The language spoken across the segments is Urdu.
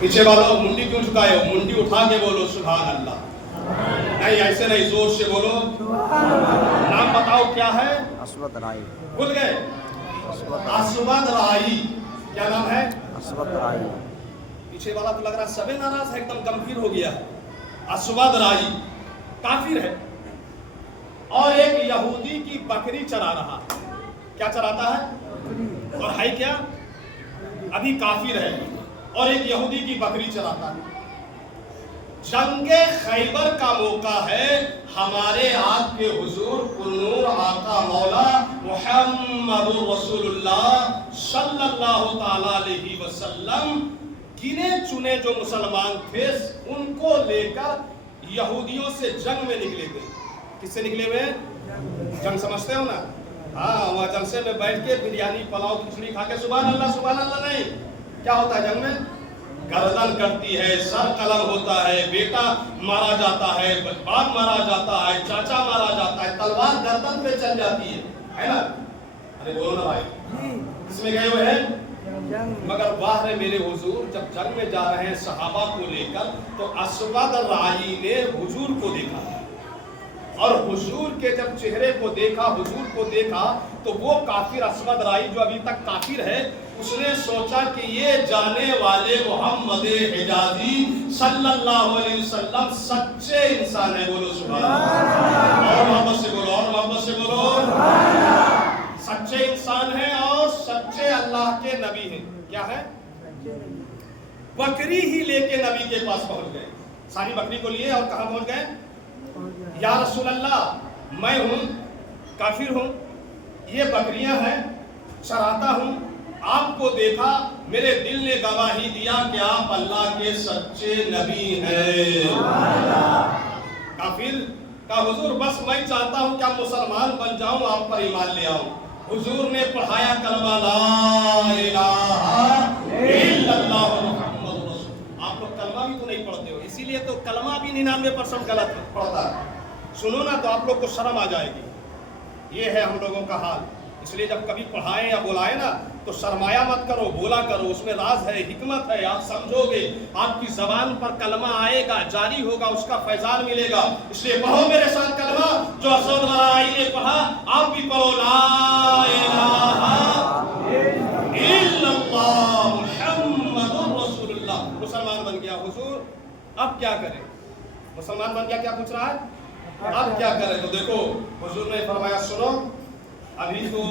پیچھے والوں منڈی کیوں جھکائے ہو؟ منڈی اٹھا کے بولو سبحان اللہ. نہیں ایسے نہیں، زور سے بولو. نام بتاؤ کیا ہے؟ اسود رائی. بھول گئے؟ اسود رائی. کیا نام ہے؟ اسود رائی. پیچھے والا تو لگ رہا ہے سبے ناراض ہے، ایک دم گمبھیر ہو گیا. اسود رائی کافر ہے، اور ایک یہودی کی بکری چرا رہا. کیا چراتا ہے؟ اور ہے کیا؟ ابھی کافر ہے اور ایک یہودی کی بکری چراتا ہے. جنگ خیبر کا موقع ہے. ہمارے آپ کے حضور النور آقا مولا محمد رسول اللہ صلی اللہ تعالی علیہ وسلم گنے چنے جو مسلمان تھے ان کو لے کر یہودیوں سے جنگ میں نکلے گئے. کس سے نکلے ہوئے؟ جنگ سمجھتے ہو نا؟ ہاں، وہاں جلسے میں بیٹھ کے بریانی پلاؤ کھچڑی کھا کے سبحان اللہ نہیں. کیا ہوتا ہے جنگ میں؟ گردن کٹتی ہے، سر قلم ہوتا ہے، بیٹا مارا جاتا ہے، باپ مارا جاتا ہے، چاچا مارا جاتا ہے، تلوار گردن پہ چل جاتی ہے نا؟ ارے بولو نا بھائی، اس میں گئے ہوئے ہیں. مگر باہر میرے حضور جب جنگ میں جا رہے ہیں صحابہ کو لے کر، تو اسود رائی نے حضور کو دیکھا، اور حضور کے جب چہرے کو دیکھا، حضور کو دیکھا، تو وہ کافر اسود رائی جو ابھی تک کافر ہے، اس نے سوچا کہ یہ جانے والے محمد حجازی صلی اللہ علیہ وسلم سچے انسان ہے. بولو سبحان اللہ. اور محبت سے بولو، اور محبت سے بولو. سچے انسان ہیں اور سچے اللہ کے نبی ہیں. کیا ہے؟ بکری ہی لے کے نبی کے پاس پہنچ گئے. ساری بکری کو لیے اور کہاں پہنچ گئے؟ یا رسول اللہ، میں ہوں، کافر ہوں، یہ بکریاں ہیں، چراتا ہوں، آپ کو دیکھا، میرے دل نے گواہی دیا کہ آپ اللہ کے سچے نبی ہیں. کافر کا حضور بس میں چاہتا ہوں کہ آپ مسلمان بن جاؤں، آپ پر ایمان لے آؤں. حضور نے پڑھایا کلمہ لا الہ الا اللہ محمد رسول. آپ لوگ کلمہ بھی تو نہیں پڑھتے ہو، اسی لیے تو کلمہ بھی 99% غلط پڑھتا ہے. سنو نا تو آپ لوگ کو شرم آ جائے گی. یہ ہے ہم لوگوں کا حال. اس لیے جب کبھی پڑھائیں یا بلائیں نا تو سرمایہ مت کرو، بولا کرو، اس میں راز ہے، حکمت ہے، آپ سمجھو گے، آپ کی زبان پر کلمہ آئے گا، جاری ہوگا، اس کا فیضان ملے گا. اس لیے پڑھو میرے ساتھ کلمہ جو اسود رائی نے پڑھا. آپ بھی پڑھو لا الہ الا اللہ محمد رسول اللہ. مسلمان بن گیا حضور، اب کیا کرے؟ مسلمان بن گیا، کیا پوچھ رہا ہے؟ اب کیا کرے؟ تو دیکھو حضور نے فرمایا سنو، ابھی تو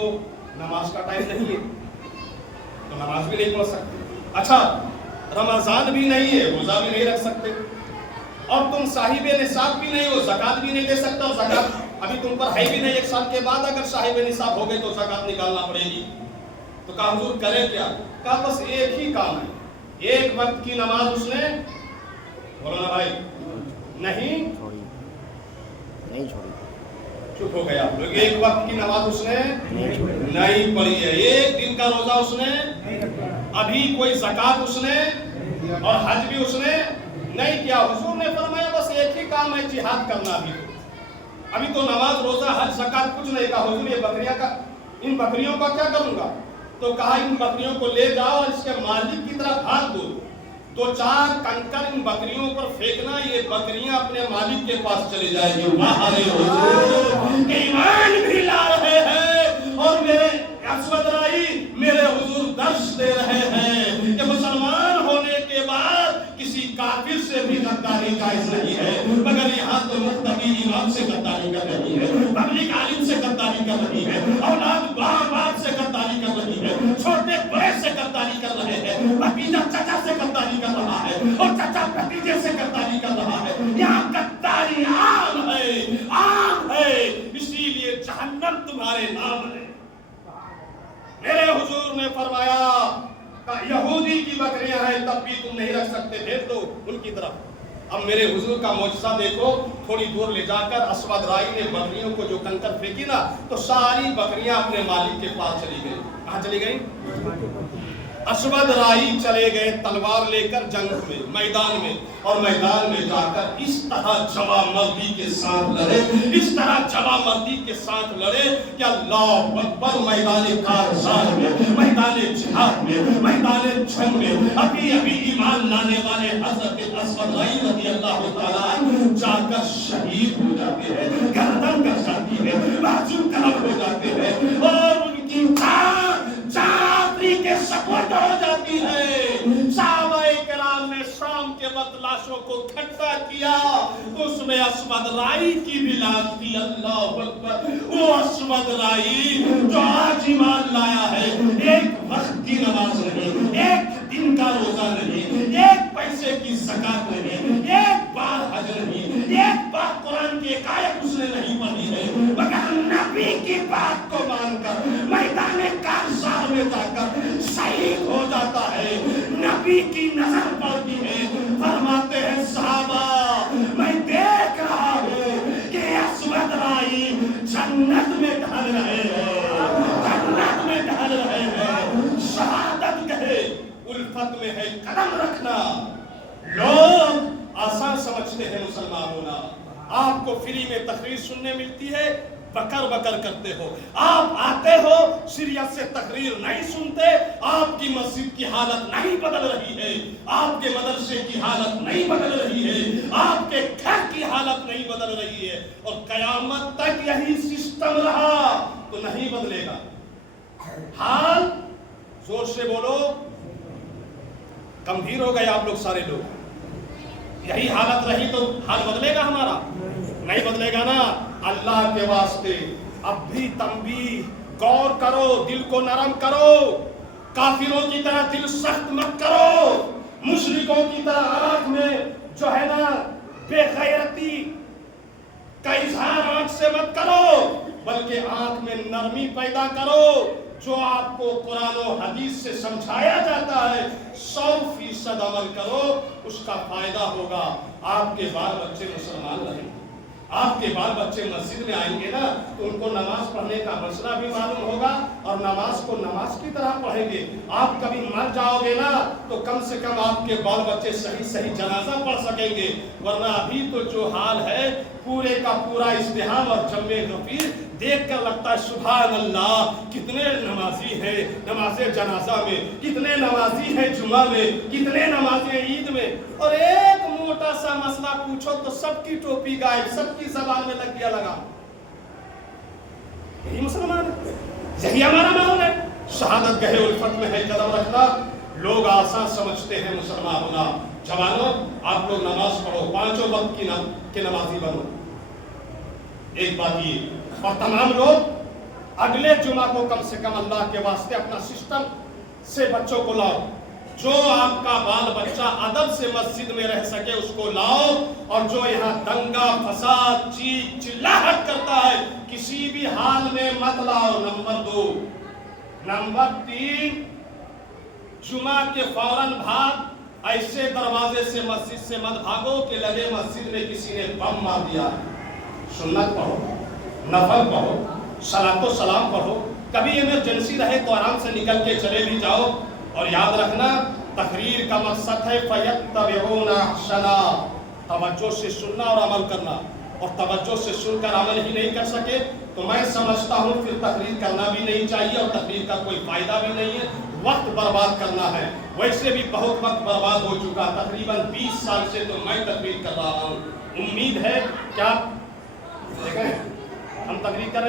نماز کا ٹائم نہیں ہے تو نماز بھی نہیں پڑھ سکتے. اچھا، رمضان بھی نہیں ہے، روزہ بھی نہیں رکھ سکتے، اور تم صاحب نصاب بھی نہیں ہو، زکات بھی نہیں دے سکتا ہو. زکات ابھی تم پر ہے بھی نہیں. 1 سال کے بعد اگر صاحب نصاب ہو گئے تو زکات نکالنا پڑے گی. تو کہا حضور کرے کیا؟ کہا بس ایک ہی کام ہے، ایک وقت کی نماز اس نے، بولو نا بھائی، نہیں چھوڑی. چپ ہو گیا. ایک وقت کی نماز اس نے نہیں پڑھی ہے، ایک دن کا روزہ اس نے، ابھی کوئی زکات اس نے، اور حج بھی اس نے نہیں کیا. حضور نے فرمایا بس ایک ہی کام ہے، جہاد کرنا. ابھی تو نماز روزہ حج زکات کچھ نہیں. کہا حضور یہ بکریاں کا، ان بکریوں کا کیا کروں گا؟ تو کہا ان بکریوں کو لے جاؤ اور اس کے مالک کی طرف ہاتھ دو، 2-4 کنکر ان بکریوں پر پھینکنا، یہ بکریاں اپنے مالک کے پاس چلی جائیں گی. ایمان بھی لا رہے ہیں اور میرے اسود رائی میرے حضور درس دے رہے ہیں کہ مسلمان ہونے کے بعد کسی کافر سے بھی غداری جائز نہیں ہے. مگر یہاں تو متقی امام سے غداری کر رہی ہے، پبلک عالم سے غداری کر رہی ہے، اولاد باپ سے غداری کر رہی ہے، چھوٹے بڑے سے غداری کر رہے ہیں، بھتیجا چچا سے غداری کر رہا ہے، اور چچا بھتیجے سے غداری کر رہا ہے. یہاں غداری عام ہے، عام ہے. اسی لیے جہنم تمہارے نام ہے. میرے حضور نے فرمایا یہودی کی بکریاں ہیں تب بھی تم نہیں رکھ سکتے، بھیج دو ان کی طرف. اب میرے حضور کا معجزہ دیکھو. تھوڑی دور لے جا کر اسود رائی نے بکریوں کو جو کنکر پھینکی نا تو ساری بکریاں اپنے مالک کے پاس چلی گئی. کہاں چلی گئی؟ اسود رائی چلے گئے تلوار لے کر جنگ میں، میدان میں، اور میدان میں جا کر اس طرح جواں مردی کے ساتھ لڑے، اس طرح جواں مردی کے ساتھ لڑے کہ اللہ اکبر، میدان کارزار میں، میدان جہاد میں، میدان جنگ میں ابھی ایمان لانے والے حضرت اسود رائی رضی اللہ تعالیٰ عنہ جا کر شہید ہو جاتے ہیں، گردن کٹ جاتی ہے، بازو قلم ہو جاتے ہیں، اور ان کی جاتری کے سپرد ہو جاتی ہے۔ صحابہ کرام نے شام کے وقت لاشوں کو کھٹا کیا، اس میں اسود رائی کی بھی لاش تھی۔ اللہ اکبر، وہ اسود رائی جو آج ایمان لایا ہے، ایک وقت کی نماز نہیں، ایک دن کا روزہ نہیں، ایک پیسے کی زکات نہیں، ایک بار حج نہیں، ایک بار قرآن کی ایک آیت اس نے نہیں پڑھی ہے، مگر نبی کی بات کو مان کر میدان کارزار میں جا کر شہید ہو جاتا ہے۔ نبی کی نظر پڑتی ہے، فرماتے ہیں صحابہ میں دیکھ رہا ہوں کہ اسود رائی جنت میں ڈھل رہے ہیں، جنت میں ڈھل رہے ہیں۔ شہادت کہے الفت میں ہے قدم رکھنا۔ لوگ آسان سمجھتے ہیں مسلمان ہونا، آپ کو فری میں تقریر سننے ملتی ہے، بکر بکر کرتے ہو، آپ آتے ہو شریعت سے تقریر نہیں سنتے، آپ کی مسجد کی حالت نہیں بدل رہی ہے، آپ کے مدرسے کی حالت نہیں بدل رہی ہے، آپ کے گھر کی حالت نہیں بدل رہی ہے، اور قیامت تک یہی سسٹم رہا تو نہیں بدلے گا۔ حال زور سے بولو، گمبھیر ہو گئے آپ لوگ سارے لوگ، یہی حالت رہی تو حال بدلے گا ہمارا؟ نہیں بدلے گا نا۔ اللہ کے واسطے اب بھی تنبیہ، غور کرو، دل کو نرم کرو، کافروں کی طرح دل سخت مت کرو، مشرکوں کی طرح آنکھ میں جو ہے نا بے غیرتی کا اظہار آنکھ سے مت کرو، بلکہ آنکھ میں نرمی پیدا کرو۔ جو آپ کو قرآن و حدیث سے سمجھایا جاتا ہے 100% عمل کرو، اس کا فائدہ ہوگا۔ آپ کے بال بچے مسلمان رہیں گے، آپ کے بال بچے مسجد میں آئیں گے نا تو ان کو نماز پڑھنے کا مسئلہ بھی معلوم ہوگا، اور نماز کو نماز کی طرح پڑھیں گے۔ آپ کبھی مر جاؤ گے نا تو کم سے کم آپ کے بال بچے صحیح جنازہ پڑھ سکیں گے، ورنہ ابھی تو جو حال ہے پورے کا پورا ازدحام اور جمع غفیر دیکھ کر لگتا ہے سبحان اللہ، کتنے نمازی ہیں نماز جنازہ میں، کتنے نمازی ہیں جمعہ میں، کتنے نمازی ہیں عید میں، اور ایک موٹا سا مسئلہ پوچھو تو سب کی ٹوپی غائب، سب کی زبان میں لگ گیا لگا۔ یہی مسلمان ہے، یہی ہمارا ماحول ہے۔ شہادت گہے الفت میں ہے قدم رکھنا۔ لوگ آسان سمجھتے ہیں مسلمان ہونا۔ جوانوں، آپ لوگ نماز پڑھو، 5 وقت کی نمازی بنو۔ ایک بات یہ، اور تمام لوگ اگلے جمعہ کو کم سے کم اللہ کے واسطے اپنا سسٹم سے بچوں کو لاؤ، جو آپ کا بال بچہ ادب سے مسجد میں رہ سکے اس کو لاؤ، اور جو یہاں دنگا فساد چیخ چلاہٹ کرتا ہے کسی بھی حال میں مت لاؤ۔ نمبر 2۔ نمبر 3، جمعہ کے فوراً بعد ایسے دروازے سے مسجد سے مت بھاگو کہ لگے مسجد میں کسی نے بم مار دیا۔ سنت پڑھو، نفل پڑھو، صلاۃ و سلام پڑھو، کبھی ایمرجنسی رہے تو آرام سے نکل کے چلے بھی جاؤ، اور یاد رکھنا تقریر کا مقصد ہے فَيَتَّبِعُونَ أَحْسَنَهُ، توجہ سے سننا اور عمل کرنا، اور توجہ سے سن کر عمل ہی نہیں کر سکے تو میں سمجھتا ہوں پھر تقریر کرنا بھی نہیں چاہیے، اور تقریر کا کوئی فائدہ بھی نہیں ہے، وقت برباد کرنا ہے۔ ویسے بھی بہت وقت برباد ہو چکا، تقریباً 20 سال سے تو میں تقریر کر رہا ہوں۔ امید ہے کیا دیکھیں ہم تقریر کر رہے ہیں